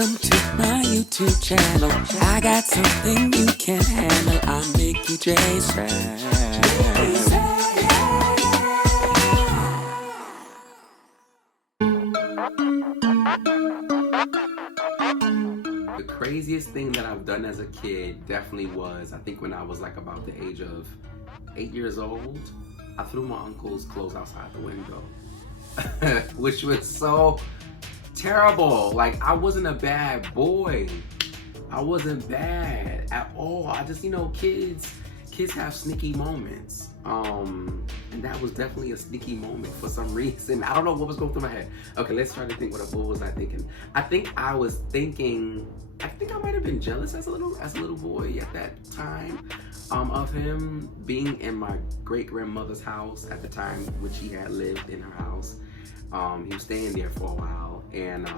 Welcome to my YouTube channel. I got something you can't handle. I'm Mickey J. The craziest thing that I've done as a kid definitely was, I think when I was like about the age of 8 years old, I threw my uncle's clothes outside the window, which was so terrible. Like, I wasn't a bad boy. I wasn't bad at all. I just, kids have sneaky moments. And that was definitely a sneaky moment for some reason. I don't know what was going through my head. Okay, let's try to think what was I thinking. I think I might have been jealous as a little boy at that time, of him being in my great grandmother's house at the time, which he had lived in her house. He was staying there for a while, and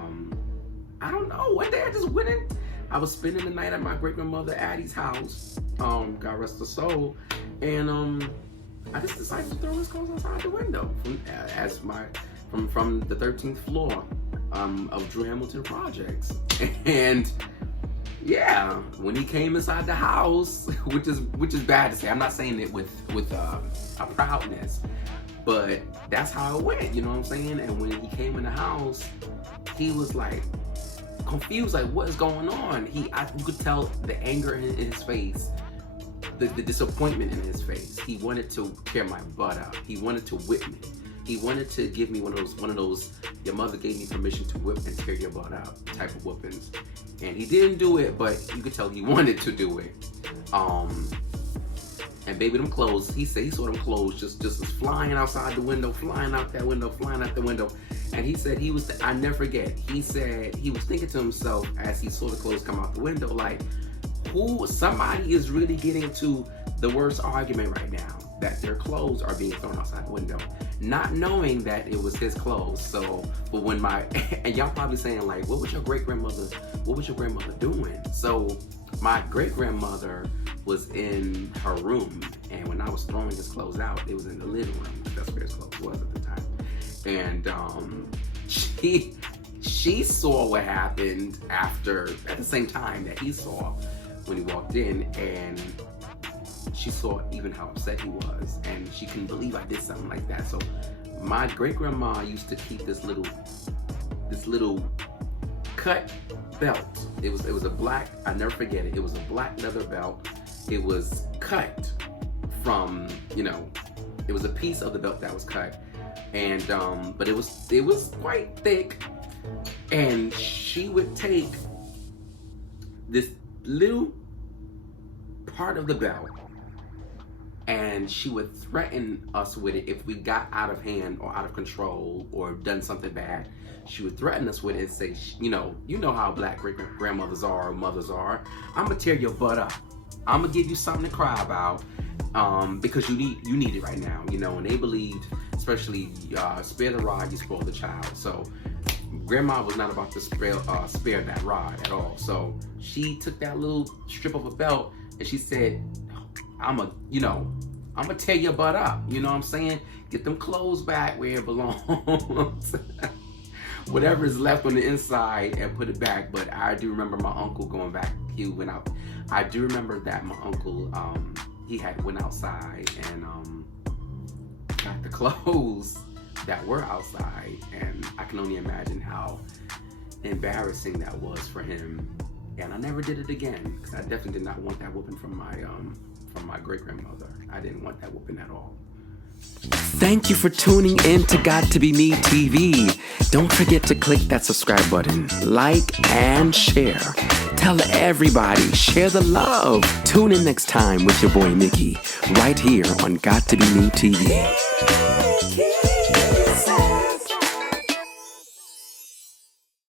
I don't know, one day I just went in. I was spending the night at my great grandmother Addie's house, God rest her soul, and I just decided to throw his clothes outside the window from the 13th floor of Drew Hamilton Projects. And yeah, when he came inside the house, which is bad to say, I'm not saying it with a proudness, but that's how it went, you know what I'm saying? And when he came in the house, he was like confused, like, what is going on? You could tell the anger in his face, the disappointment in his face. He wanted to tear my butt out. He wanted to whip me. He wanted to give me one of those your mother gave me permission to whip and tear your butt out type of whoopings. And he didn't do it, but you could tell he wanted to do it. And baby, them clothes, he said he saw them clothes just flying outside the window, flying out the window. And he said I never forget, he said he was thinking to himself as he saw the clothes come out the window, like, somebody is really getting to the worst argument right now, that their clothes are being thrown outside the window, not knowing that it was his clothes. So, but when and y'all probably saying like, what was your grandmother doing? So my great grandmother was in her room, and when I was throwing his clothes out, it was in the living room. That's where his clothes was at the time. And she saw what happened at the same time that he saw when he walked in, and she saw even how upset he was, and she couldn't believe I did something like that. So my great grandma used to keep this little cut belt. It was a black, I never forget it. It was a black leather belt. It was cut from, it was a piece of the belt that was cut, and but it was quite thick. And she would take this little part of the belt, and she would threaten us with it if we got out of hand or out of control or done something bad. She would threaten us with it and say, you know how black great grandmothers are or mothers are. I'm gonna tear your butt up. I'm gonna give you something to cry about, because you need it right now, And they believed, especially, spare the rod, you spoil the child. So grandma was not about to spare that rod at all. So she took that little strip of a belt and she said, I'm gonna tear your butt up. You know what I'm saying? Get them clothes back where it belongs. Whatever is left on the inside, and put it back. But I do remember my uncle going back. He went out. I do remember that my uncle, he had went outside and got the clothes that were outside, and I can only imagine how embarrassing that was for him. And I never did it again, because I definitely did not want that whooping from my great grandmother. I didn't want that whooping at all. Thank you for tuning in to Got to Be Me TV. Don't forget to click that subscribe button, like and share. Tell everybody, share the love. Tune in next time with your boy Mickey, right here on Got to Be Me TV.